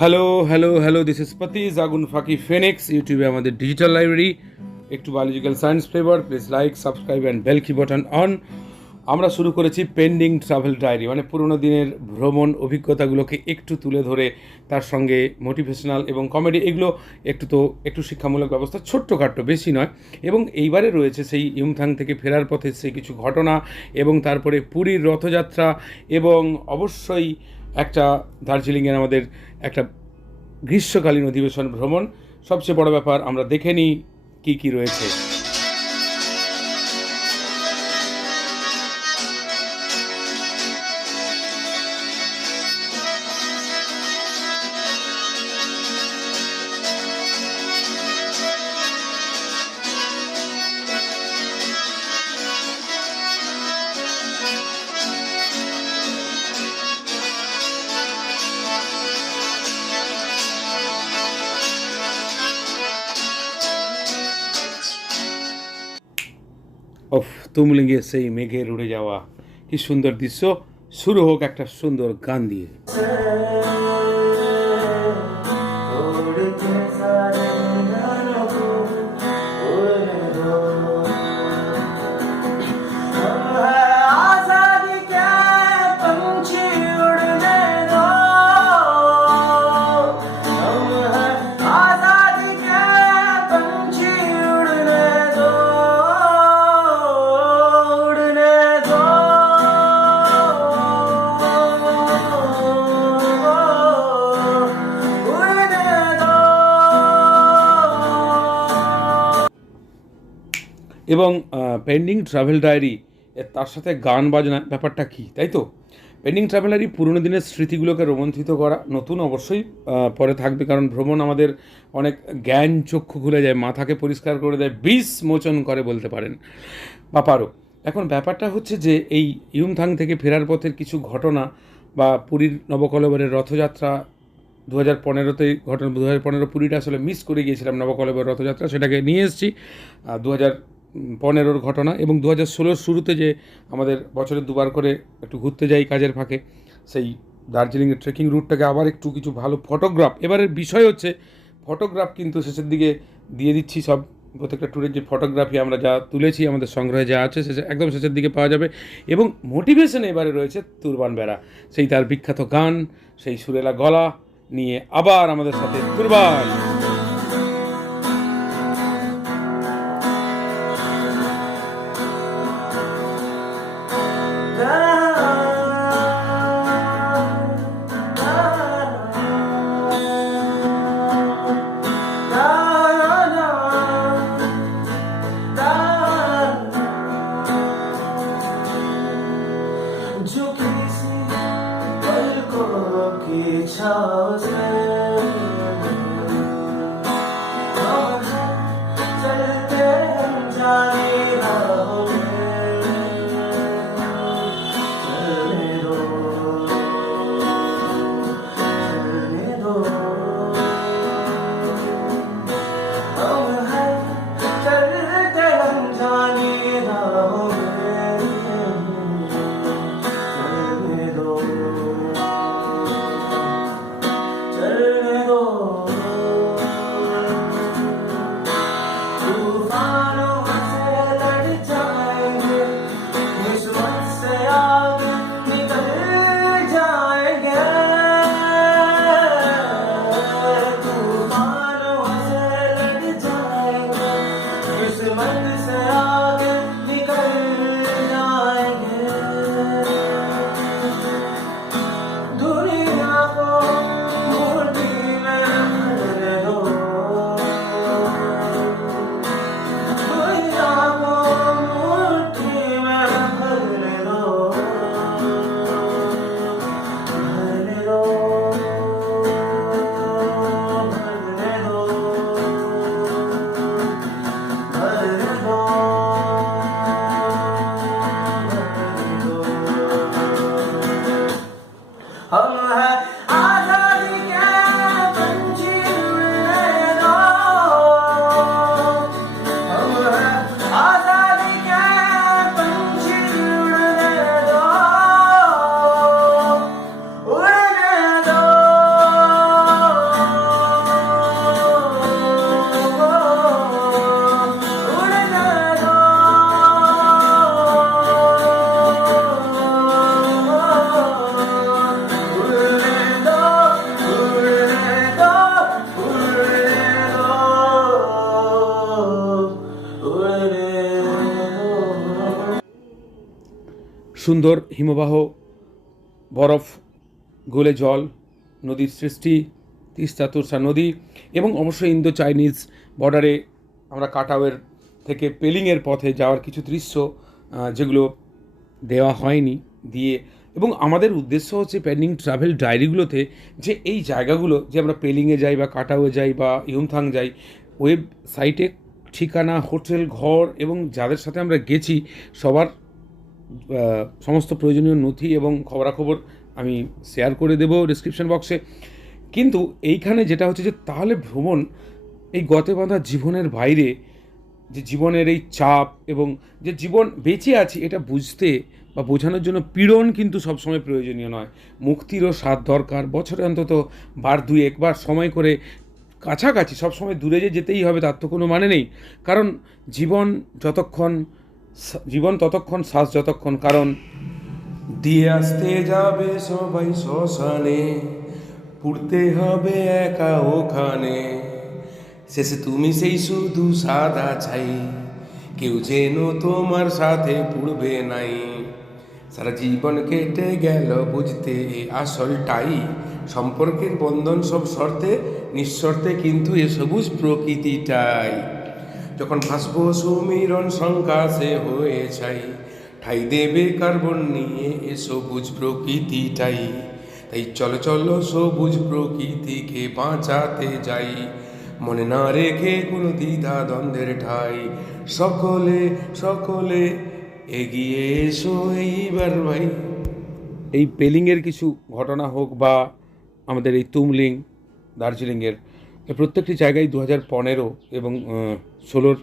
Hello, this is পাতিজ আগুন ফাঁকি phoenix. ইউটিউবে আমাদের ডিজিটাল লাইব্রেরি, একটু biological science flavour. Please like, subscribe and bell কি বাটন অন। আমরা শুরু করেছি পেন্ডিং ট্রাভেল ডায়েরি, মানে পুরোনো দিনের ভ্রমণ অভিজ্ঞতাগুলোকে একটু তুলে ধরে তার সঙ্গে মোটিভেশনাল এবং কমেডি, এগুলো একটু শিক্ষামূলক ব্যবস্থা, ছোট্টখাট্টো, বেশি নয়। এবং এইবারে রয়েছে সেই ইয়ুমথাং থেকে ফেরার পথে সেই কিছু ঘটনা, এবং তারপরে পুরীর রথযাত্রা, এবং অবশ্যই একটা দার্জিলিংয়ের আমাদের একটা গ্রীষ্মকালীন অধিবেশন ভ্রমণ। সবচেয়ে বড় ব্যাপার, আমরা দেখে নিই কী কী রয়েছে। অফ, তুমলিঙ্গে সেই মেঘের উড়ে যাওয়া, কি সুন্দর দৃশ্য। শুরু হোক একটা সুন্দর গান দিয়ে। এবং পেন্ডিং ট্রাভেল ডায়েরি, তার সাথে গান বাজনা, ব্যাপারটা কী, তাই তো? পেন্ডিং ট্রাভেল ডায়েরি পুরনো দিনের স্মৃতিগুলোকে রোমন্থিত করা, নতুন অবশ্যই পরে থাকবে, কারণ ভ্রমণ আমাদের অনেক জ্ঞান চক্ষু খুলে যায়, মাথাকে পরিষ্কার করে দেয়, বিষ মোচন করে বলতে পারেন পাপারও। এখন ব্যাপারটা হচ্ছে যে এই ইয়ুমথাং থেকে ফেরার পথের কিছু ঘটনা, বা পুরীর নবকলেবরের রথযাত্রা 2015-তে ঘটনা। 2015 পুরীটা আসলে মিস করে গিয়েছিলাম, নবকলেবর রথযাত্রা, সেটাকে নিয়ে এসেছি 2015-র ঘটনা। এবং 2016-র শুরুতে যে আমাদের বছরে দুবার করে একটু ঘুরতে যাই কাজের ফাঁকে, সেই দার্জিলিংয়ের ট্রেকিং রুটটাকে আবার একটু কিছু ভালো ফটোগ্রাফ, এবারের বিষয় হচ্ছে ফটোগ্রাফ, কিন্তু শেষের দিকে দিয়ে দিচ্ছি সব। প্রত্যেকটা ট্যুরের যে ফটোগ্রাফি আমরা যা তুলেছি, আমাদের সংগ্রহে যা আছে, একদম শেষের দিকে পাওয়া যাবে। এবং মোটিভেশন এবারে রয়েছে তুরবান বেরা, সেই তার বিখ্যাত গান, সেই সুরেলা গলা নিয়ে আবার আমাদের সাথে তুরবান। সুন্দর হিমবাহ, বরফ গলে জল, নদীর সৃষ্টি, তিস্তা তোর্সা নদী, এবং অবশ্যই ইন্দো চাইনিজ বর্ডারে আমরা কাটাওয়ের থেকে পেলিংয়ের পথে যাওয়ার কিছু দৃশ্য যেগুলো দেওয়া হয়নি দিয়ে, এবং আমাদের উদ্দেশ্য হচ্ছে পেন্ডিং ট্রাভেল ডায়েরিগুলোতে যে এই জায়গাগুলো যে আমরা পেলিংয়ে যাই বা কাটাওয়ে যাই বা ইয়ুমথাং যাই, ওয়েবসাইটে ঠিকানা, হোটেল, ঘর এবং যাদের সাথে আমরা গেছি সবার সমস্ত প্রয়োজনীয় নথি এবং খবরাখবর আমি শেয়ার করে দেবো ডিসক্রিপশন বক্সে। কিন্তু এইখানে যেটা হচ্ছে যে তাহলে ভ্রমণ এই গতে বাঁধা জীবনের বাইরে, যে জীবনের এই চাপ এবং যে জীবন বেঁচে আছি এটা বুঝতে বা বোঝানোর জন্য পীড়ন কিন্তু সবসময় প্রয়োজনীয় নয়, মুক্তিরও স্বাদ দরকার। বছরে অন্তত বার দুই একবার সময় করে কাছাকাছি, সবসময় দূরে যে যেতেই হবে তার তো কোনো মানে নেই, কারণ জীবন ততক্ষণ, শ্বাস যতক্ষণ, কারণ দিয়ে আসতে যাবে সবাই শ্মশানে, পুড়তে হবে একা ওখানে, শেষে তুমি সেই শুধু সাদা ছাই, কেউ যেন তোমার সাথে পুড়বে নাই, সারা জীবন কেটে গেল বুঝতে আসলটাই, সম্পর্কের বন্ধন সব শর্তে নিঃশর্তে, কিন্তু এ সবুজ প্রকৃতিটাই, যখন ভাসবো সুমিরন সংকাশে হয়ে ছাই, ঠাই দেবে কার্বন নিয়ে এ সবুজ প্রকৃতিটাই, তাই চলো চলো সবুজ প্রকৃতিকে বাঁচাতে যাই, মনে না রেখে কোনো দ্বিধা দ্বন্দ্বের ঠাই, সকলে সকলে এগিয়ে এসো এইবার ভাই। এই পেলিংয়ের কিছু ঘটনা হোক বা আমাদের এই তুমলিং, দার্জিলিংয়ের, প্রত্যেকটি জায়গায় 2015 এবং 16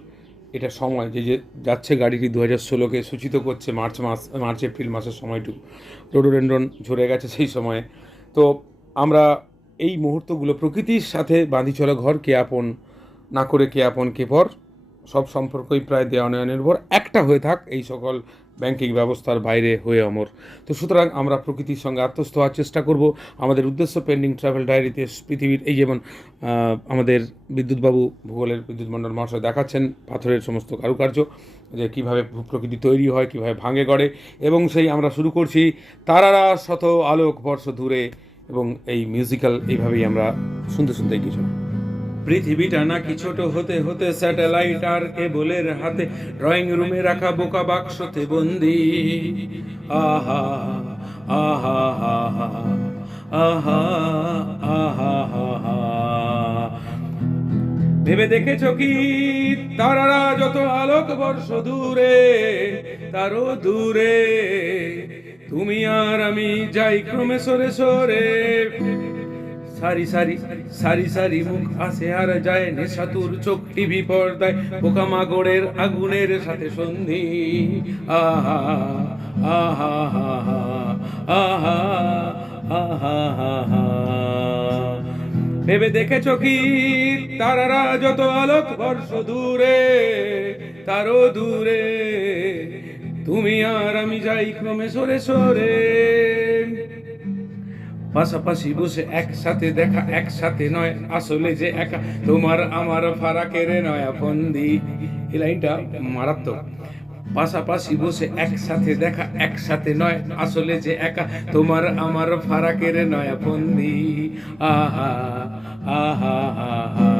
এটা সময় যে যাচ্ছে গাড়িটি 2016কে সূচিত করছে, মার্চ এপ্রিল মাসের সময়টুকু রোডোডেনড্রন ঝরে গেছে সেই সময়ে। তো আমরা এই মুহূর্তগুলো প্রকৃতির সাথে বাঁধি চলা ঘর, কে আপন না করে কে আপন কে পর, সব সম্পর্কই প্রায় দেওয়া নেওয়া নির্ভর, একটা হয়ে থাক এই সকল ব্যাংকিং ব্যবস্থার বাইরে হয়ে অমর। তো সুতরাং আমরা প্রকৃতির সঙ্গে আত্মস্থ হওয়ার চেষ্টা করব। আমাদের উদ্দেশ্য পেন্ডিং ট্রাভেল ডায়েরিতে পৃথিবীর, এই যেমন আমাদের বিদ্যুৎবাবু, ভূগোলের বিদ্যুৎ মণ্ডল মহাশয় দেখাচ্ছেন পাথরের সমস্ত কারুকার্য, যে কীভাবে প্রকৃতি তৈরি হয়, কীভাবে ভাঙে গড়ে, এবং সেই আমরা শুরু করছি তারারা শত আলোক বর্ষ দূরে, এবং এই মিউজিক্যাল এইভাবেই আমরা শুনতে শুনতে কিছু। পৃথিবীটা নাকি ছোট হতে হতে স্যাটেলাইট আর কেবলের হাতে, ড্রয়িং রুমে রাখা বোকা বাক্সতে বন্দি, আহা আহা আহা আহা আহা আহা। ভেবে দেখেছ কি তারারা যত আলোক বর্ষ দূরে, তারও দূরে তুমি আর আমি যাই ক্রমে সরে সরে, সারি সারি সারি সারি মুখ আসে আর যায়, নেশাতুর চোখ টিভি পর্দায়, পোকামাকড়ের আগুনের সাথে সন্ধি, আহা আহা আহা আহা আহা। ভেবে দেখেছ কি তারারা যত আলোক বর্ষ দূরে, তারও দূরে তুমি আর আমি যাই ক্রমে সরে সরে, পাশাপাশি বসে একসাথে দেখা, একসাথে নয় আসলে যে একা, তোমার আমার ফারাকের নয়া ফন্দি। এই লাইনটা মারাত্মক। পাশাপাশি বসে একসাথে দেখা, একসাথে নয় আসলে যে একা, তোমার আমার ফারাকের নয়া ফন্দি, আহা আহা আহা।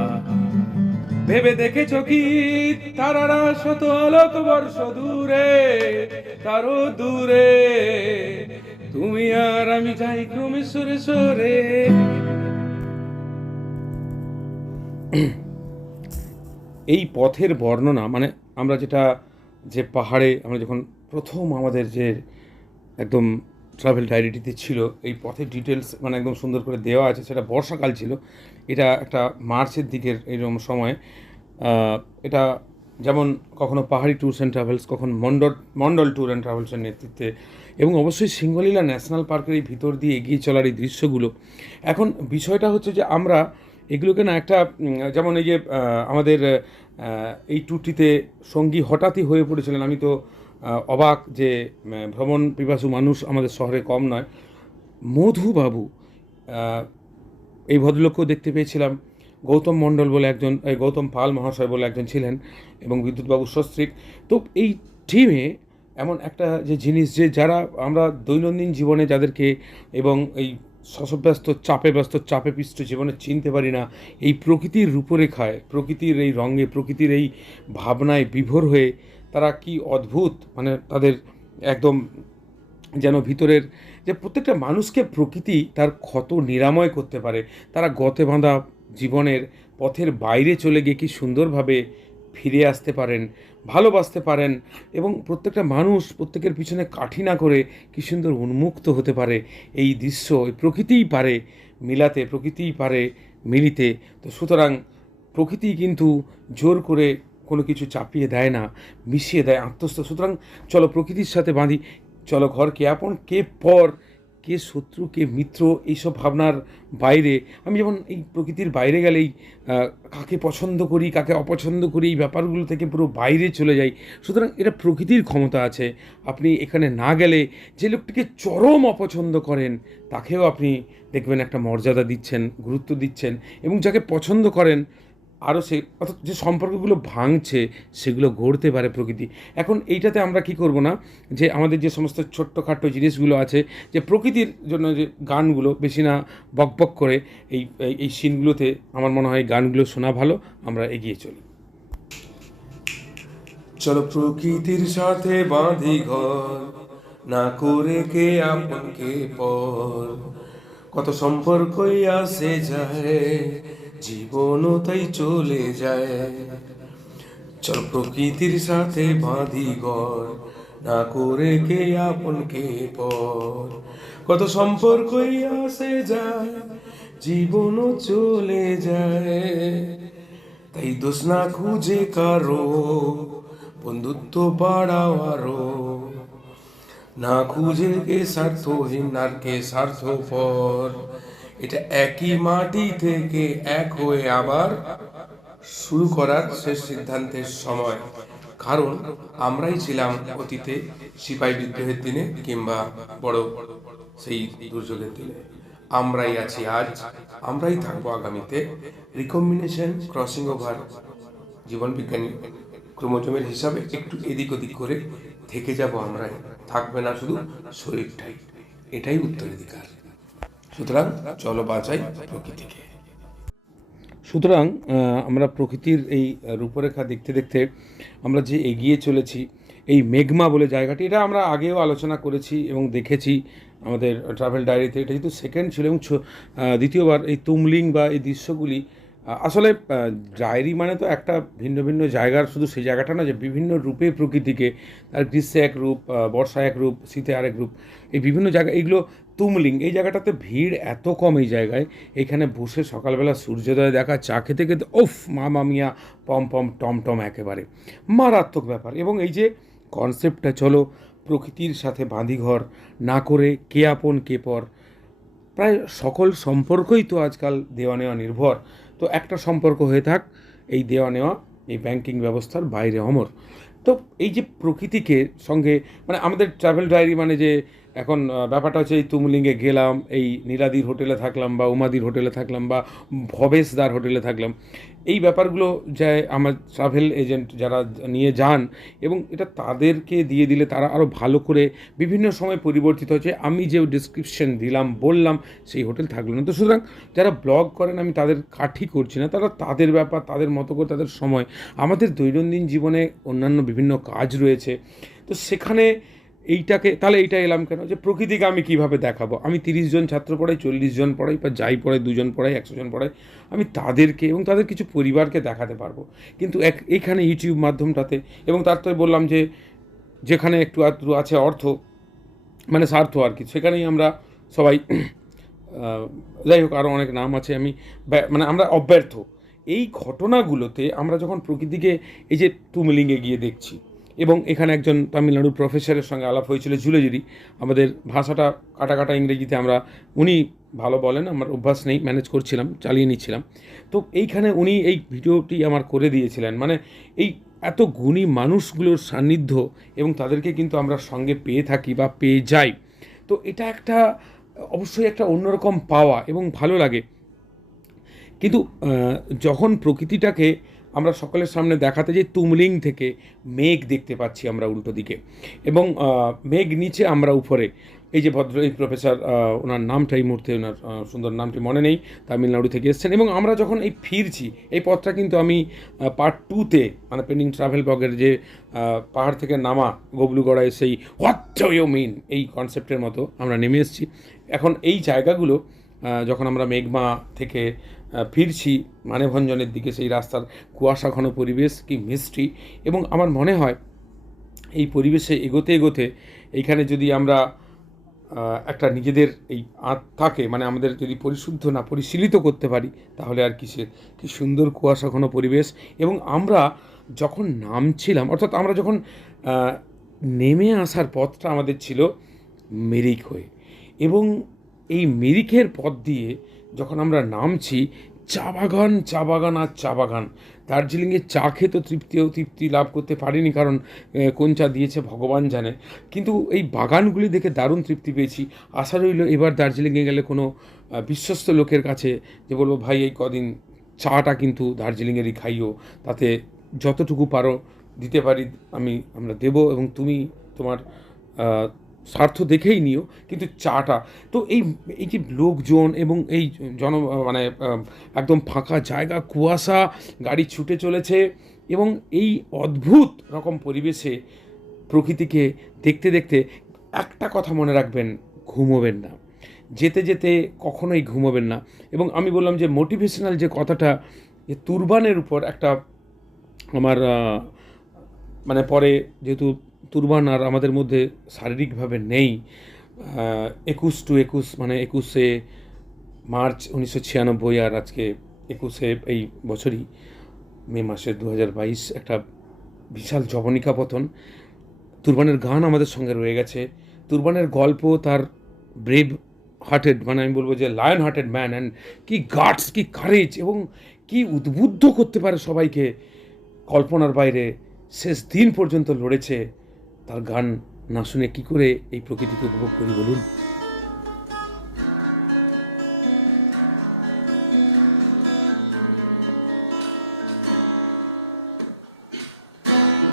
ভেবে দেখেছ কি তারারা শত আলোক বর্ষ দূরে, তারও দূরে তুমি আর আমি যাই ক্রমে সরে সরে। এই পথের বর্ণনা, মানে আমরা যে পাহাড়ে আমরা যখন প্রথম আমাদের যে একদম ট্রাভেল ডায়েরিটিতে ছিল এই পথের ডিটেলস, মানে একদম সুন্দর করে দেওয়া আছে, সেটা বর্ষাকাল ছিল, এটা একটা মার্চের দিকের এইরকম সময়। এটা যেমন কখনো পাহাড়ি ট্যুরস অ্যান্ড ট্রাভেলস, কখন মণ্ডল ট্যুর অ্যান্ড ট্রাভেলসের নেতৃত্বে, এবং অবশ্যই সিংহলীলা ন্যাশনাল পার্কের এই ভিতর দিয়ে এগিয়ে চলার এই দৃশ্যগুলো। এখন বিষয়টা হচ্ছে যে আমরা এগুলোকে না একটা, যেমন এই যে আমাদের এই ট্যুরটিতে সঙ্গী হঠাৎই হয়ে পড়েছিলেন, আমি তো অবাক যে ভ্রমণ পিপাসু মানুষ আমাদের শহরে কম নয়। মধুবাবু, এই ভদ্রলোককেও দেখতে পেয়েছিলাম, গৌতম মণ্ডল বলে একজন, গৌতম পাল মহাশয় বলে একজন ছিলেন, এবং বিদ্যুৎবাবু সস্ত্রীক। তো এই টিমে এমন একটা যে জিনিস যে যারা আমরা দৈনন্দিন জীবনে যাদেরকে এবং এই শশব্যস্ত চাপে পিষ্ট জীবনে চিনতে পারি না, এই প্রকৃতির রূপরেখায়, প্রকৃতির এই রঙে, প্রকৃতির এই ভাবনায় বিভোর হয়ে তারা কি অদ্ভুত, মানে তাদের একদম যেন ভিতরের যে প্রত্যেকটা মানুষকে প্রকৃতি তার ক্ষত নিরাময় করতে পারে। তারা গতে বাঁধা জীবনের পথের বাইরে চলে গিয়ে কি সুন্দরভাবে ফিরে আসতে পারেন, ভালোবাসতে পারেন, এবং প্রত্যেকটা মানুষ প্রত্যেকের পিছনে কাঠি না করে কি সুন্দর উন্মুক্ত হতে পারে। এই দৃশ্য এই প্রকৃতিই পারে মিলাতে, প্রকৃতিই পারে মিলিতে। তো সুতরাং প্রকৃতি কিন্তু জোর করে কোনো কিছু চাপিয়ে দেয় না, মিশিয়ে দেয় আত্মস্থ। সুতরাং চলো প্রকৃতির সাথে বাঁধি, চলো ঘর কে আপন কে পর, কে শত্রু কে মিত্র, এইসব ভাবনার বাইরে আমি যেমন এই প্রকৃতির বাইরে গেলেই কাকে পছন্দ করি কাকে অপছন্দ করি এই ব্যাপারগুলো থেকে পুরো বাইরে চলে যাই। সুতরাং এটা প্রকৃতির ক্ষমতা আছে। আপনি এখানে না গেলে যে লোকটিকে চরম অপছন্দ করেন তাকেও আপনি দেখবেন একটা মর্যাদা দিচ্ছেন, গুরুত্ব দিচ্ছেন, এবং যাকে পছন্দ করেন আরও সে, অর্থাৎ যে সম্পর্কগুলো ভাঙছে সেগুলো গড়তে পারে প্রকৃতি। এখন এইটাতে আমরা কি করব না, যে আমাদের যে সমস্ত ছোট্টখাট্টো জিনিসগুলো আছে, যে প্রকৃতির জন্য যে গানগুলো বেশি না বকবক করে এই এই সিনগুলোতে আমার মনে হয় গানগুলো শোনা ভালো। আমরা এগিয়ে চলি। চলো প্রকৃতির সাথে বাঁধি ঘর, না করে কে আপন কে পর, কত সম্পর্কই আসে যায়, জীবনও তাই চলে যায়। চলো প্রকৃতির সাথে বাঁধি ঘর, না করে কে আপন কে পর, কত সম্পর্কই আসে যায়, জীবনও চলে যায়। তাই দোষ না খুঁজে কারো, বন্ধুত্ব বাড়াও আরো, না খুঁজে কে স্বার্থহীন আর কে স্বার্থপর। এটা একই মাটি থেকে এক হয়ে আবার শুরু করার শেষ সিদ্ধান্তের সময়। কারণ আমরাই ছিলাম অতীতে সিপাহী বিদ্রোহের দিনে কিংবা বড় সেই দুর্যোগের দিনে, আমরাই আছি আজ, আমরাই থাকবো আগামীতে। রিকম্বিনেশন, ক্রসিং ওভার, জীবনবিজ্ঞানী ক্রোমোজোমের হিসাবে একটু এদিক ওদিক করে থেকে যাব আমরাই, থাকবে না শুধু শরীরটাই। এটাই উত্তরাধিকার। সুতরাং চলো বাঁচাই প্রকৃতিকে। সুতরাং আমরা প্রকৃতির এই রূপরেখা দেখতে দেখতে আমরা যে এগিয়ে চলেছি, এই মেঘমা বলে জায়গাটি, এটা আমরা আগেও আলোচনা করেছি এবং দেখেছি আমাদের ট্রাভেল ডায়েরিতে। এটা যেহেতু সেকেন্ড ছিল এবং দ্বিতীয়বার এই তুমলিং বা এই দৃশ্যগুলি আসলে ডায়েরি মানে তো একটা ভিন্ন ভিন্ন জায়গার, শুধু সেই জায়গাটা না, যে বিভিন্ন রূপে প্রকৃতিকে, তার গ্রীষ্মে এক রূপ, বর্ষায় এক রূপ, শীতে আরেক রূপ, এই বিভিন্ন জায়গা, এইগুলো তুমলিং। এই জায়গাটাতে ভিড় এত কম এই জায়গায়, এখানে বসে সকালবেলা সূর্যোদয় দেখা, চা খেতে খেতে ওফ মা মিয়া, পম পম টম টম, একেবারে মারাত্মক ব্যাপার। এবং এই যে কনসেপ্টটা, চলো প্রকৃতির সাথে বাঁধিঘর, না করে কে আপন কে পর, প্রায় সকল সম্পর্কই তো আজকাল দেওয়া নেওয়া নির্ভর। তো একটা সম্পর্ক হয়ে থাক এই দেওয়া নেওয়া, এই ব্যাংকিং ব্যবস্থার বাইরে অমর। তো এই যে প্রকৃতিকে সঙ্গে, মানে আমাদের ট্রাভেল ডায়েরি মানে যে এখন ব্যাপারটা হচ্ছে এই তুমলিঙ্গে গেলাম, এই নীলাদির হোটেলে থাকলাম বা উমাদির হোটেলে থাকলাম বা ভবেশদার হোটেলে থাকলাম, এই ব্যাপারগুলো যায় আমার ট্রাভেল এজেন্ট যারা নিয়ে যান, এবং এটা তাদেরকে দিয়ে দিলে তারা আরও ভালো করে বিভিন্ন সময় পরিবর্তিত হচ্ছে। আমি যে ডিসক্রিপশন দিলাম বললাম সেই হোটেল থাকলো না। তো সুতরাং যারা ব্লগ করেন, আমি তাদের কাঠি করছি না, তারা তাদের ব্যাপার, তাদের মতো করে তাদের সময়। আমাদের দৈনন্দিন জীবনে অন্যান্য বিভিন্ন কাজ রয়েছে, তো সেখানে এইটাকে, তাহলে এইটা এলাম কেন, যে প্রকৃতিকে আমি কিভাবে দেখাবো। আমি 30 জন ছাত্র পড়াই, 40 জন পড়াই, বা যাই পড়াই, 2 জন পড়াই, 100 জন পড়াই, আমি তাদেরকে এবং তাদের কিছু পরিবারকে দেখাতে পারবো। কিন্তু এইখানে ইউটিউব মাধ্যমটাতে, এবং তার তো বললাম যে যেখানে একটু আধটু আছে অর্থ, মানে স্বার্থ আর কি, সেখানেই আমরা সবাই যাই হোক আরও অনেক নাম আছে, আমি মানে আমরা অব্যর্থ। এই ঘটনাগুলোতে আমরা যখন প্রকৃতিকে এই যে তুমলিঙ্গে গিয়ে দেখছি, এবং এখানে একজন তামিলনাড়ুর প্রফেসরের সঙ্গে আলাপ হয়েছিল, জুলেজুরি, আমাদের ভাষাটা কাটা কাটা ইংরেজিতে আমরা, উনি ভালো বলেন, আমার অভ্যাস নেই, ম্যানেজ করছিলাম, চালিয়ে নিচ্ছিলাম। তো এইখানে উনি এই ভিডিওটি আমার করে দিয়েছিলেন, মানে এই এত গুণী মানুষগুলোর সান্নিধ্য, এবং তাদেরকে কিন্তু আমরা সঙ্গে পেয়ে থাকি বা পেয়ে যাই। তো এটা একটা অবশ্যই একটা অন্যরকম পাওয়া এবং ভালো লাগে। কিন্তু যখন প্রকৃতিটাকে আমরা সকলের সামনে দেখাতে যাই তুমলিং থেকে মেঘ দেখতে পাচ্ছি আমরা উল্টো দিকে, এবং মেঘ নিচে আমরা উপরে। এই যে ভদ্র এই প্রফেসর, ওনার নামটা এই মুহূর্তে ওনার সুন্দর নামটি মনে নেই, তামিলনাড়ু থেকে এসেছেন। এবং আমরা যখন এই ফিরছি, এই পথটা কিন্তু আমি পার্ট 2-তে মানে পেন্ডিং ট্রাভেল ব্লগের যে পাহাড় থেকে নামা গবলুগড়ায় সেই হোয়াট ডু ইউ মিন এই কনসেপ্টের মতো আমরা নেমে এসেছি। এখন এই জায়গাগুলো যখন আমরা মেঘমা থেকে ফিরছি মানেভঞ্জনের দিকে, সেই রাস্তার কুয়াশা ঘন পরিবেশ কি মিষ্টি। এবং আমার মনে হয় এই পরিবেশে এগোতে এগোতে এইখানে যদি আমরা একটা নিজেদের এই আত্মাকে মানে আমাদের যদি পরিশুদ্ধ না পরিশীলিত করতে পারি, তাহলে আর কিসের। কি সুন্দর কুয়াশা ঘন পরিবেশ। এবং আমরা যখন নামছিলাম, অর্থাৎ আমরা যখন নেমে আসার পথটা আমাদের ছিল মিরিক হয়ে, এবং এই মিরিকের পথ দিয়ে যখন আমরা নামছি, চা বাগান চা বাগান আর চা বাগান। দার্জিলিংয়ে চা খেয়ে তো তৃপ্তি লাভ করতে পারিনি, কারণ কোন চা দিয়েছে ভগবান জানে, কিন্তু এই বাগানগুলি দেখে দারুণ তৃপ্তি পেয়েছি। আশা রইল এবার দার্জিলিংয়ে গেলে কোনো বিশ্বস্ত লোকের কাছে যে বলবো, ভাই এই কদিন চাটা কিন্তু দার্জিলিংয়েরই খাইও, তাতে যতটুকু পারো দিতে পারি আমরা দেবো, এবং তুমি তোমার স্বার্থ দেখেই নিও, কিন্তু চাটা তো এই যে লোকজন এবং এই মানে একদম ফাঁকা জায়গা, কুয়াশা, গাড়ি ছুটে চলেছে, এবং এই অদ্ভুত রকম পরিবেশে প্রকৃতিকে দেখতে দেখতে একটা কথা মনে রাখবেন, ঘুমোবেন না, যেতে যেতে কখনোই ঘুমোবেন না। এবং আমি বললাম যে মোটিভেশনাল যে কথাটা, যে তুরবানের উপর একটা আমার মানে পরে যেহেতু তুরবান আর আমাদের মধ্যে শারীরিকভাবে নেই, 21 মানে 21শে মার্চ 1996, আর আজকে 21শে এই বছরই মে মাসের 2022, একটা বিশাল জবনিকা পতন। তুরবানের গান আমাদের সঙ্গে রয়ে গেছে, তুরবানের গল্প, তার ব্রেভ হার্টেড মানে আমি বলবো যে লায়ন হার্টেড ম্যান, অ্যান্ড কি গাটস, কি কারেজ, এবং কি উদ্বুদ্ধ করতে পারে সবাইকে, কল্পনার বাইরে শেষ দিন পর্যন্ত লড়েছে। তার গান না শুনে কি করে এই প্রকৃতিকে উপভোগ করি বলুন।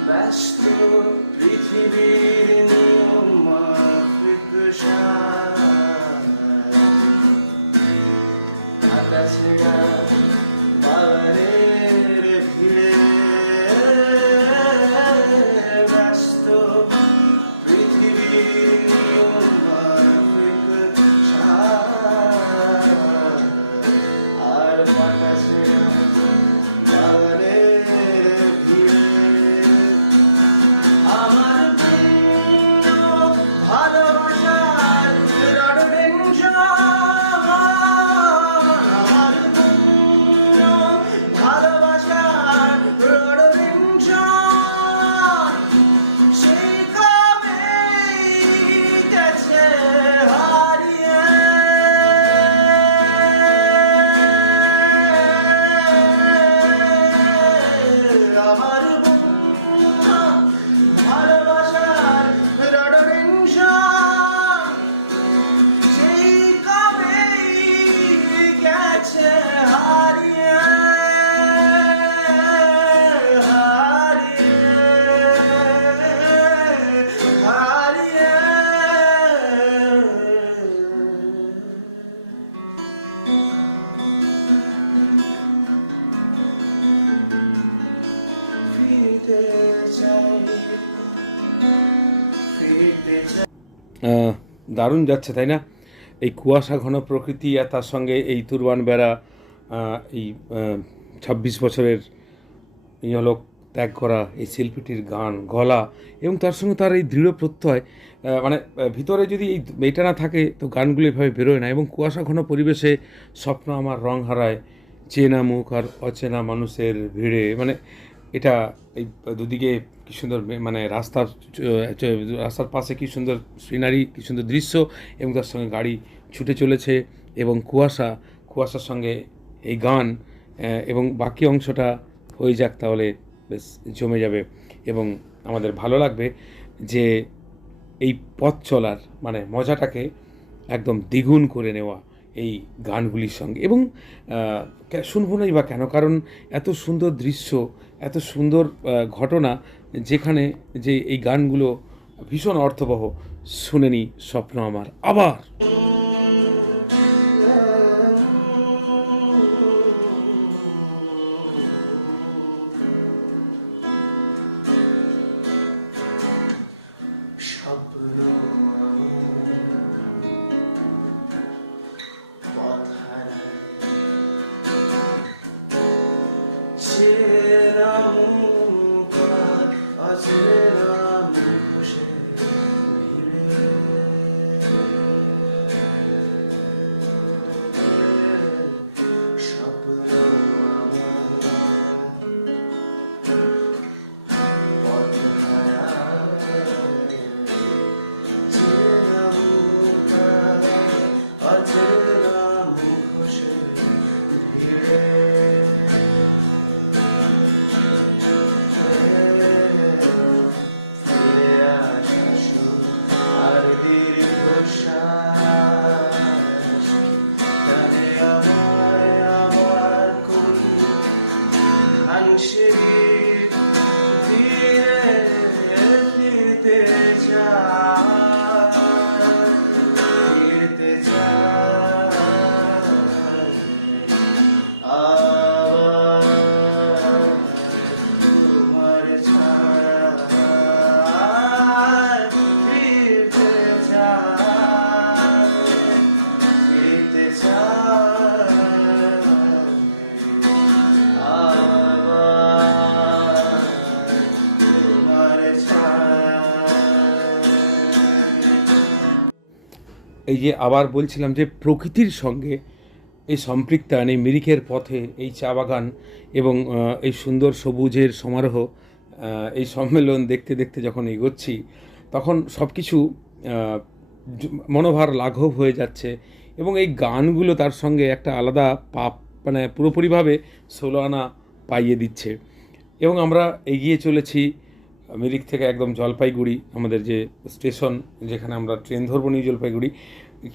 ব্যস্ত পৃথিবীর নিয়ম মাফিক আকাশে বাগানের ভিড়ে, ব্যস্ত পৃথিবীর নিয়ম মাফিক আর বাতাসে বাগানের ভিড়ে আমার পূর্ণ ভালোবাসার রডবেঞ্জন, আমার পূর্ণ ভালোবাসার রডবেঞ্জন, সেই কবেই গেছে হারিয়ে। আমার ভালোবাসার রডবেঞ্জন, সেই কবেই গেছে হারিয়ে, হারিয়ে, হারিয়ে। ফিরতে চাই, ফিরতে চাই। দারুণ যাচ্ছে তাই না, এই কুয়াশা ঘন প্রকৃতি, আর তার সঙ্গে এই তুরবান বেড়া, এই 26 বছরের ইহলোক ত্যাগ করা এই শিল্পীটির গান গলা, এবং তার সঙ্গে তার এই দৃঢ় প্রত্যয়, মানে ভিতরে যদি এইটা না থাকে তো গানগুলো এভাবে বেরোয় না। এবং কুয়াশা ঘন পরিবেশে স্বপ্ন আমার রং হারায়, চেনা মুখ আর অচেনা মানুষের ভিড়ে, মানে এটা এই দুদিকে কী সুন্দর মানে রাস্তার পাশে কী সুন্দর সিনারি, কী সুন্দর দৃশ্য, এবং তার সঙ্গে গাড়ি ছুটে চলেছে, এবং কুয়াশার সঙ্গে এই গান, এবং বাকি অংশটা হয়ে যাক, তাহলে বেশ জমে যাবে এবং আমাদের ভালো লাগবে। যে এই পথ চলার মানে মজাটাকে একদম দ্বিগুণ করে নেওয়া, এই গানগুলির সঙ্গে। এবং শুনবো নাই বা কেন, কারণ এত সুন্দর দৃশ্য, এত সুন্দর ঘটনা, যেখানে যে এই গানগুলো ভীষণ অর্থবহ। শুনে নি স্বপ্ন আমার আবার। স্বপ্ন পথায় চেরা মুখ অচেরা মুখে ভিড়ে স্বপ্ন এই যে আবার বলছিলাম যে প্রকৃতির সঙ্গে এই সম্পৃক্তায়ন, এই মিরিকের পথে এই চা বাগান এবং এই সুন্দর সবুজের সমারোহ, এই সম্মেলন দেখতে দেখতে যখন এগোচ্ছি, তখন সব কিছু মনোভার লাঘব হয়ে যাচ্ছে। এবং এই গানগুলো তার সঙ্গে একটা আলাদা পাপ, মানে পুরোপুরিভাবে 16 আনা পাইয়ে দিচ্ছে। এবং আমরা এগিয়ে চলেছি মিরিক থেকে একদম জলপাইগুড়ি, আমাদের যে স্টেশন, যেখানে আমরা ট্রেন ধরবো নিউ জলপাইগুড়ি।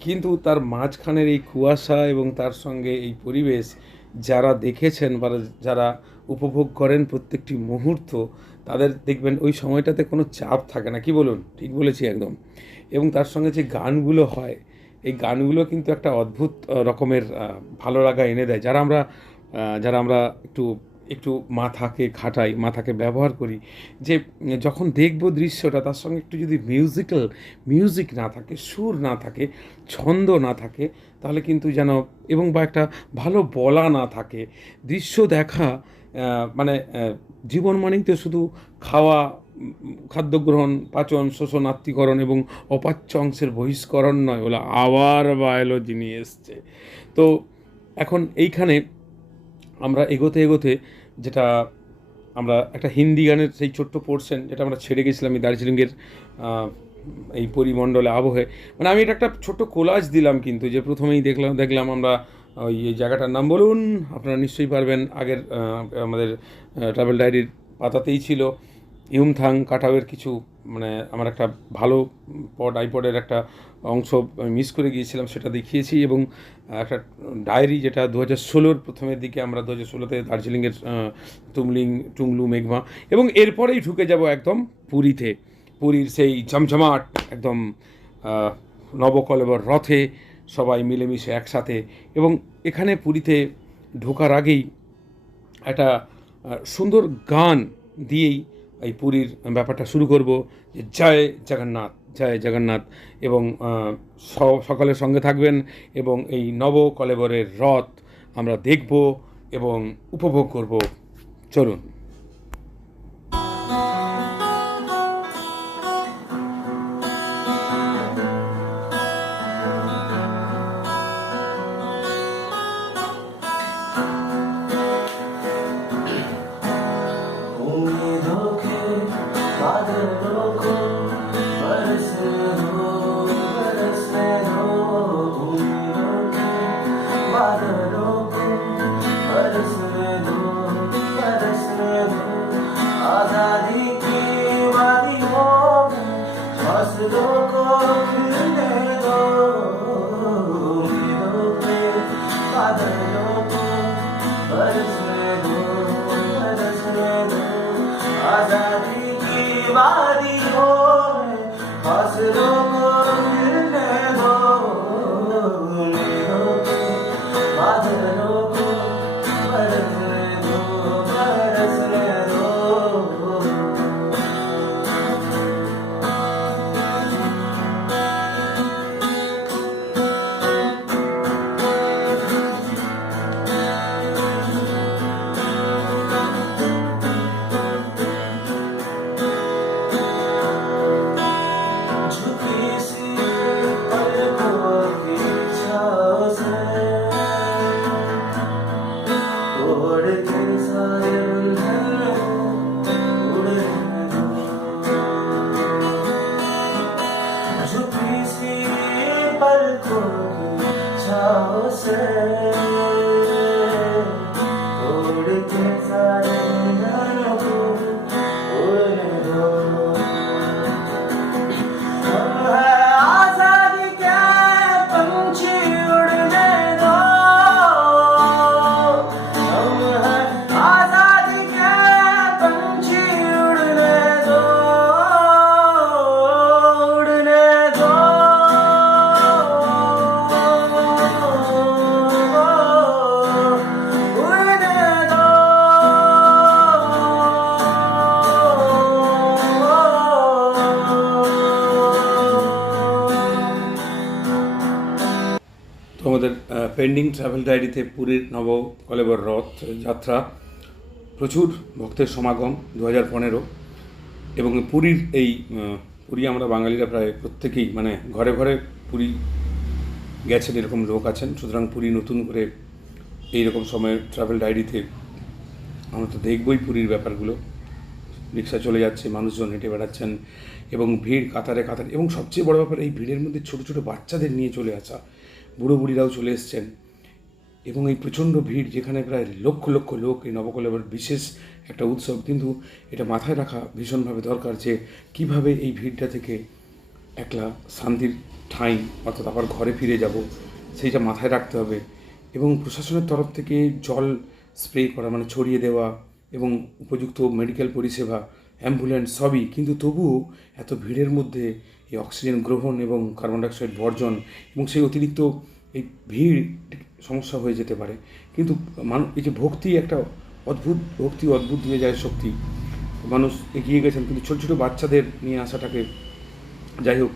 কিন্তু তার মাঝখানের এই কুয়াশা এবং তার সঙ্গে এই পরিবেশ, যারা দেখেছেন বা যারা উপভোগ করেন প্রত্যেকটি মুহূর্ত, তাদের দেখবেন ওই সময়টাতে কোনো চাপ থাকে না। কি বলুন? ঠিক বলেছি একদম। এবং তার সঙ্গে যে গানগুলো হয়, এই গানগুলো কিন্তু একটা অদ্ভুত রকমের ভালো লাগা এনে দেয়। যারা আমরা একটু একটু মাথাকে খাটাই, মাথাকে ব্যবহার করি, যে যখন দেখব দৃশ্যটা, তার সঙ্গে একটু যদি মিউজিক না থাকে, সুর না থাকে, ছন্দ না থাকে, তাহলে কিন্তু যেন, এবং বা একটা ভালো বলা না থাকে, দৃশ্য দেখা, মানে জীবন মানেই তো শুধু খাওয়া, খাদ্যগ্রহণ, পাচন, শোষণ, আত্মীকরণ এবং অপাচ্য অংশের বহিষ্করণ নয়। বলে আবার বায়োলজি এসছে। তো এখন এইখানে আমরা এগোতে এগোতে, যেটা আমরা একটা হিন্দি গানের সেই ছোট্ট পোর্শন, যেটা আমরা ছেড়ে গেছিলাম এই দার্জিলিংয়ের এই পরিমণ্ডলে, আবহে, মানে আমি এটা একটা ছোট্ট কোলাজ দিলাম, কিন্তু যে প্রথমেই দেখলাম আমরা ওই এই জায়গাটার নাম বলুন, আপনারা নিশ্চয়ই পারবেন, আগের আমাদের ট্রাভেল ডায়েরির পাতাতেই ছিল। ইউমথাং কাটাওয়ের কিছু, মানে আমার একটা ভালো আইপডের একটা অংশ আমি মিস করে গিয়েছিলাম, সেটা দেখিয়েছি। এবং একটা ডায়েরি, যেটা 2016-র প্রথমের দিকে, আমরা 2016-তে দার্জিলিংয়ের টুংলু মেঘমা, এবং এরপরেই ঢুকে যাব একদম পুরীতে। পুরীর সেই জমজমাট একদম নবকলেবর রথে সবাই মিলেমিশে একসাথে। এবং এখানে পুরীতে ঢোকার আগেই একটা সুন্দর গান দিয়েই এই পুরীর ব্যাপারটা শুরু করব, যে জয় জগন্নাথ, জয় জগন্নাথ। এবং সকলের সঙ্গে থাকবেন, এবং এই নবকলেবরের রথ আমরা দেখব এবং উপভোগ করব। চলুন। बादलों को बरसने दो, बरसने बादलों को बरसने दो, बरसने दो। आजादी की वादी हो हौसलों को गिरने दो, उम्मीदों के बादलों को बरसने दो, बरसने दो। झुकी सी पलकों की छाँव से तोड़ के सारे बंधन उड़ने दो। झुकी सी पलकों की छाँव से तोड़ के सारे बंधन को उड़ने दो। हम है आजादी के पंछी उड़ने दो, हम है आजादी के पंछी उड़ने दो, उड़ने दो, उड़ने তো আমাদের পেন্ডিং ট্রাভেল ডায়েরিতে পুরীর নবকলেবর রথ যাত্রা, প্রচুর ভক্তের সমাগম 2015 এবং পুরীর এই পুরী আমরা বাঙালিরা প্রায় প্রত্যেকেই মানে ঘরে ঘরে পুরী গেছেন এরকম লোক আছেন। সুতরাং পুরী নতুন করে এইরকম সময় ট্রাভেল ডায়েরিতে আমরা তো দেখবই পুরীর ব্যাপারগুলো। রিক্সা চলে যাচ্ছে, মানুষজন হেঁটে বেড়াচ্ছেন এবং ভিড় কাতারে কাতারে, এবং সবচেয়ে বড় ব্যাপার এই ভিড়ের মধ্যে ছোটো ছোটো বাচ্চাদের নিয়ে চলে আসা, বুড়ো বুড়িরাও চলে এসছেন এবং এই প্রচণ্ড ভিড় যেখানে প্রায় লক্ষ লক্ষ লোক, এই নবকলেবর বিশেষ একটা উৎসব। কিন্তু এটা মাথায় রাখা ভীষণভাবে দরকার যে কীভাবে এই ভিড়টা থেকে একলা শান্তির ঠাঁই অর্থাৎ আবার ঘরে ফিরে যাব সেইটা মাথায় রাখতে হবে। এবং প্রশাসনের তরফ থেকে জল স্প্রে করা মানে ছড়িয়ে দেওয়া এবং উপযুক্ত মেডিকেল পরিষেবা, অ্যাম্বুলেন্স সবই, কিন্তু তবুও এত ভিড়ের মধ্যে এই অক্সিজেন গ্রহণ এবং কার্বন ডাইঅক্সাইড বর্জন এবং সেই অতিরিক্ত এই ভিড় সমস্যা হয়ে যেতে পারে। কিন্তু এই যে ভক্তি, একটা অদ্ভুত ভক্তি, অদ্ভুত দিয়ে যায় শক্তি, মানুষ এগিয়ে গেছেন। কিন্তু ছোটো ছোটো বাচ্চাদের নিয়ে আসাটাকে, যাই হোক,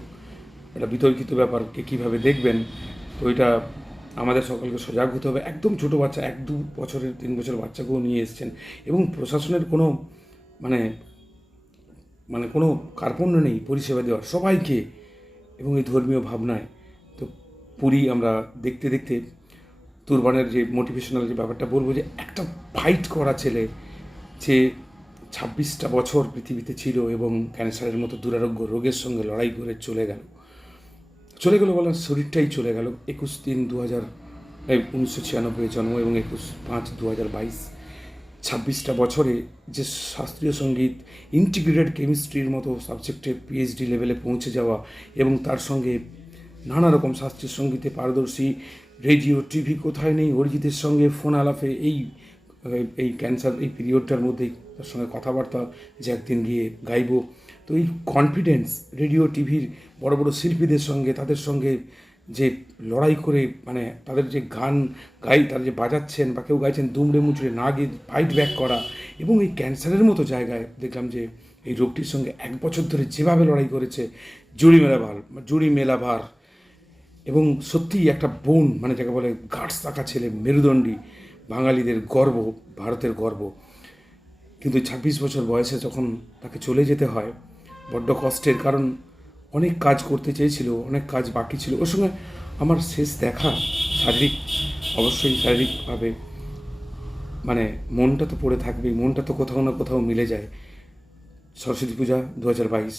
একটা বিতর্কিত ব্যাপারকে কীভাবে দেখবেন, তো এটা আমাদের সকলকে সজাগ হতে হবে। একদম ছোটো বাচ্চা, 1-2 বছরের 3 বছর বাচ্চাকেও নিয়ে এসছেন এবং প্রশাসনের কোনো মানে কোনো কার্পণ্য নেই পরিষেবা দেওয়ার সবাইকে এবং এই ধর্মীয় ভাবনায়। তো পুরী আমরা দেখতে দেখতে তুরবানের যে মোটিভেশনাল যে ব্যাপারটা বলবো, যে একটা ফাইট করা ছেলে যে 26টা বছর পৃথিবীতে ছিল এবং ক্যান্সারের মতো দুরারোগ্য রোগের সঙ্গে লড়াই করে চলে গেল বলার শরীরটাই চলে গেল। 1996 জন্ম এবং 21/5/2022, 26টা বছরে যে শাস্ত্রীয় সঙ্গীত, ইন্টিগ্রেটেড কেমিস্ট্রির মতো সাবজেক্টে পিএইচডি লেভেলে পৌঁছে যাওয়া এবং তার সঙ্গে নানা রকম শাস্ত্রীয় সঙ্গীতে পারদর্শী, রেডিও টিভি কোথায় নেই, অরিজিতের সঙ্গে ফোন আলাপে এই ক্যান্সার এই পিরিয়ডটার মধ্যেই তার সঙ্গে কথাবার্তা যে একদিন গিয়ে গাইব। তো এই কনফিডেন্স, রেডিও টিভির বড় বড় শিল্পীদের সঙ্গে, তাদের সঙ্গে যে লড়াই করে মানে তাদের যে গান তারা যে বাজাচ্ছেন বা কেউ গাইছেন দুমড়ে মুচড়ে না গিয়ে ফাইট ব্যাক করা, এবং এই ক্যান্সারের মতো জায়গায় দেখলাম যে এই রোগটির সঙ্গে 1 বছর ধরে যেভাবে লড়াই করেছে জুড়ি মেলাভার, এবং সত্যিই একটা বোন মানে যাকে বলে গার্ডস থাকা ছেলে, মেরুদণ্ডী, বাঙালিদের গর্ব, ভারতের গর্ব। কিন্তু 26 বছর বয়সে যখন তাকে চলে যেতে হয় বড্ড কষ্টের, কারণ অনেক কাজ করতে চেয়েছিল, অনেক কাজ বাকি ছিল। ওর সঙ্গে আমার শেষ দেখা অবশ্যই শারীরিকভাবে, মানে মনটা তো পড়ে থাকবেই, মনটা তো কোথাও না কোথাও মিলে যায়। সরস্বতী পূজা 2022,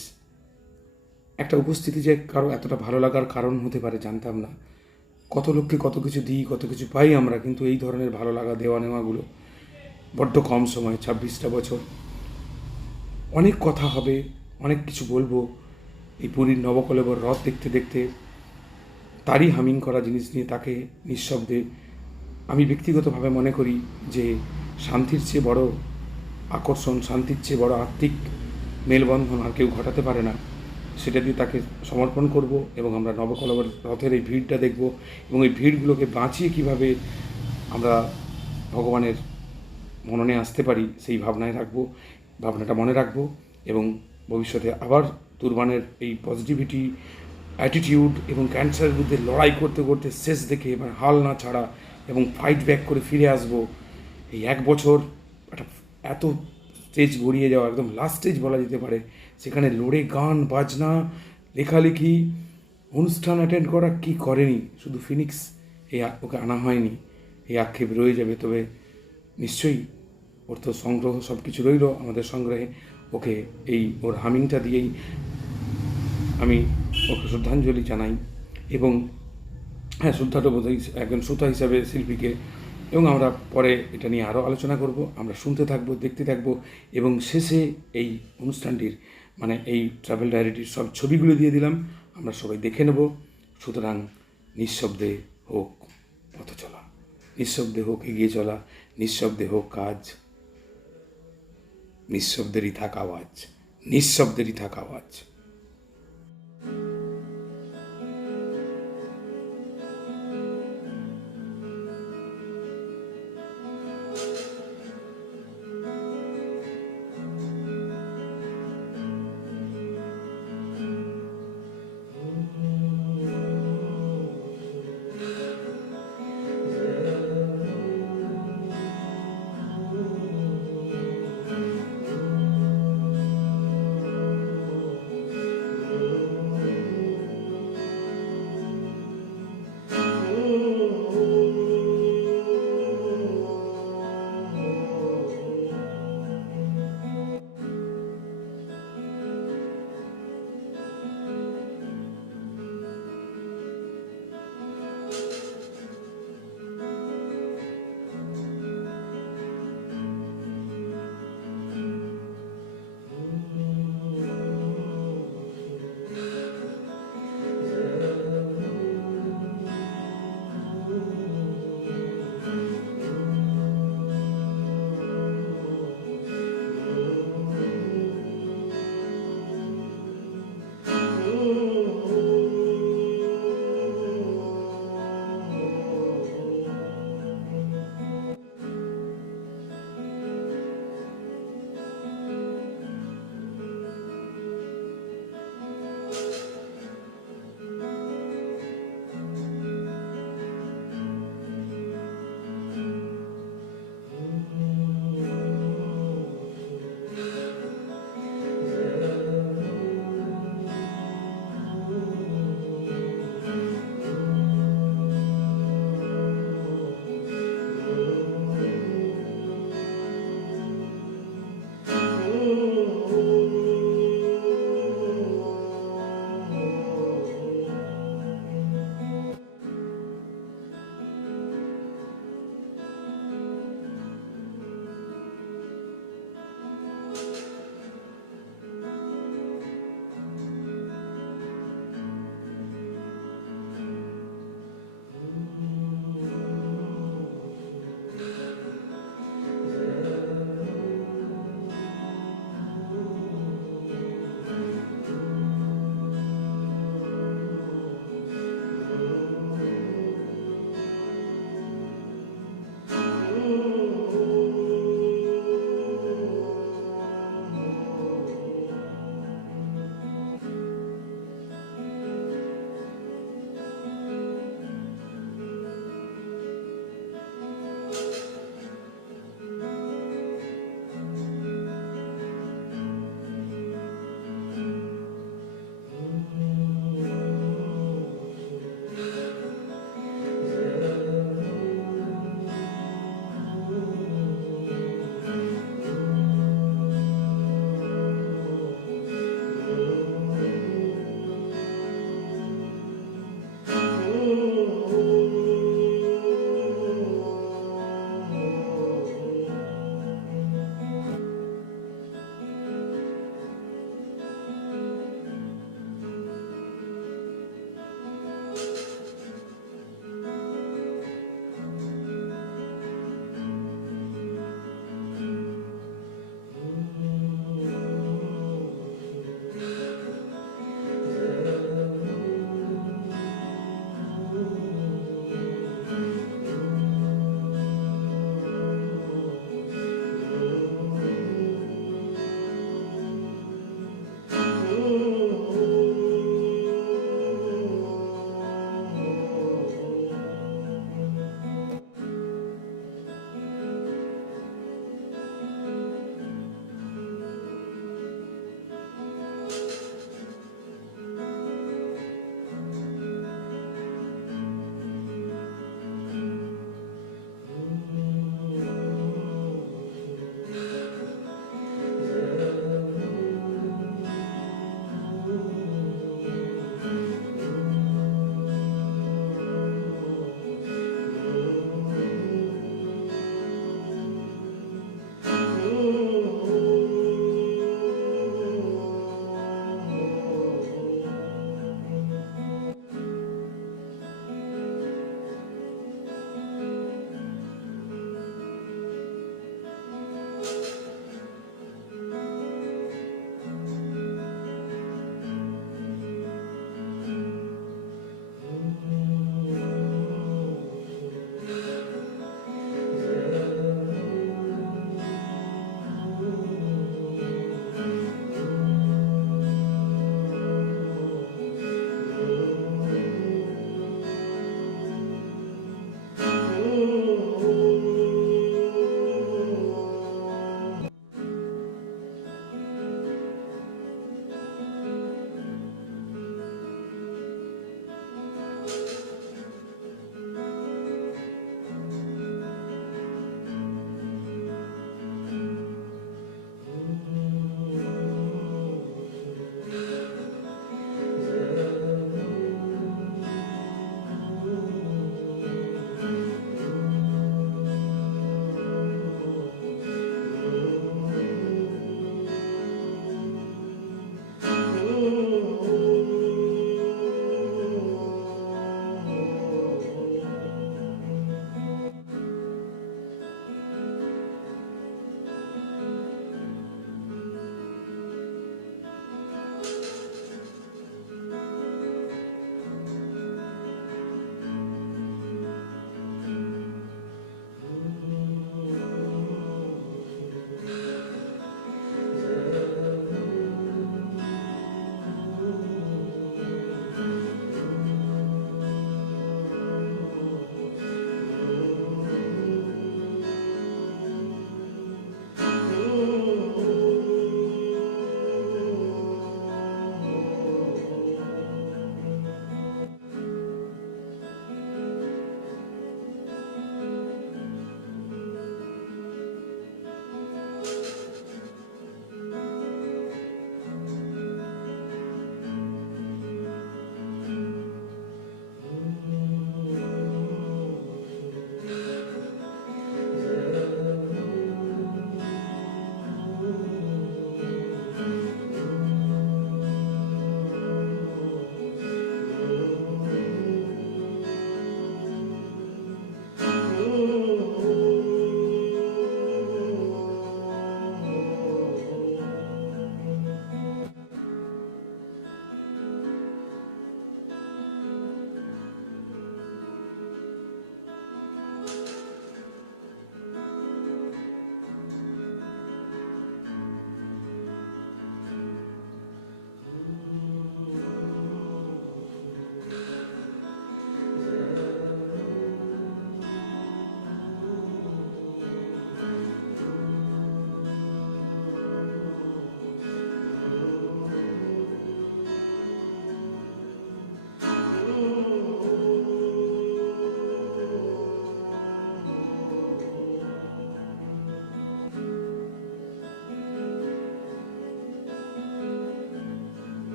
একটা উপস্থিতি যে কারো এতটা ভালো লাগার কারণ হতে পারে জানতাম না। কত লোককে কত কিছু দিই, কত কিছু পাই আমরা, কিন্তু এই ধরনের ভালো লাগা দেওয়া নেওয়াগুলো বড্ড কম সময়। 26টা বছর, অনেক কথা হবে, অনেক কিছু বলবো এই পুরীর নবকলেবর রথ দেখতে দেখতে, তারই হামিং করা জিনিস নিয়ে তাকে নিঃশব্দে আমি ব্যক্তিগতভাবে মনে করি যে শান্তির চেয়ে বড় আকর্ষণ, শান্তির চেয়ে বড় আত্মিক মেলবন্ধন আর কেউ ঘটাতে পারে না। সেটা দিয়ে তাকে সমর্পণ করব এবং আমরা নবকলবর রথের এই ভিড়টা দেখব এবং এই ভিড়গুলোকে বাঁচিয়ে কীভাবে আমরা ভগবানের মননে আসতে পারি সেই ভাবনাটা মনে রাখবো এবং ভবিষ্যতে আবার দুর্বানের এই পজিটিভিটি অ্যাটিটিউড এবং ক্যান্সারের বিরুদ্ধে লড়াই করতে করতে শেষ দেখে এবার হাল না ছাড়া এবং ফাইট ব্যাক করে ফিরে আসব। এই এক বছর একটা এত স্টেজ গড়িয়ে যাওয়া, একদম লাস্ট স্টেজ বলা যেতে পারে, সেখানে লড়ে গান বাজনা লেখালেখি অনুষ্ঠান অ্যাটেন্ড করা কি করেনি, শুধু ফিনিক্স ওকে আনা হয়নি, এই আক্ষেপ রয়ে যাবে। তবে নিশ্চয়ই ওর তো সংগ্রহ সব কিছু রইল আমাদের সংগ্রহে, ওকে ওর হামিংটা দিয়েই আমি ওকে শ্রদ্ধাঞ্জলি জানাই এবং হ্যাঁ, শ্রদ্ধাটা বোধ একজন শ্রোতা হিসাবে শিল্পীকে। এবং আমরা পরে এটা নিয়ে আরও আলোচনা করব, আমরা শুনতে থাকবো, দেখতে থাকবো এবং শেষে এই অনুষ্ঠানটির মানে এই ট্রাভেল ডায়েরিটির সব ছবিগুলো দিয়ে দিলাম, আমরা সবাই দেখে নেব। সুতরাং নিঃশব্দে হোক পথ চলা, নিঃশব্দে হোক এগিয়ে চলা, নিঃশব্দে হোক কাজ, নিঃশব্দেরই থাক আওয়াজ, নিঃশব্দেরই থাক আওয়াজ।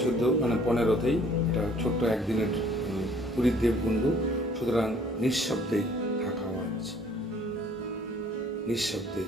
14 মানে 15তেই এটা ছোট্ট একদিনের পুরীর দেবকুণ্ড। সুতরাং নিঃশব্দেই থাকা আওয়াজ, নিঃশব্দে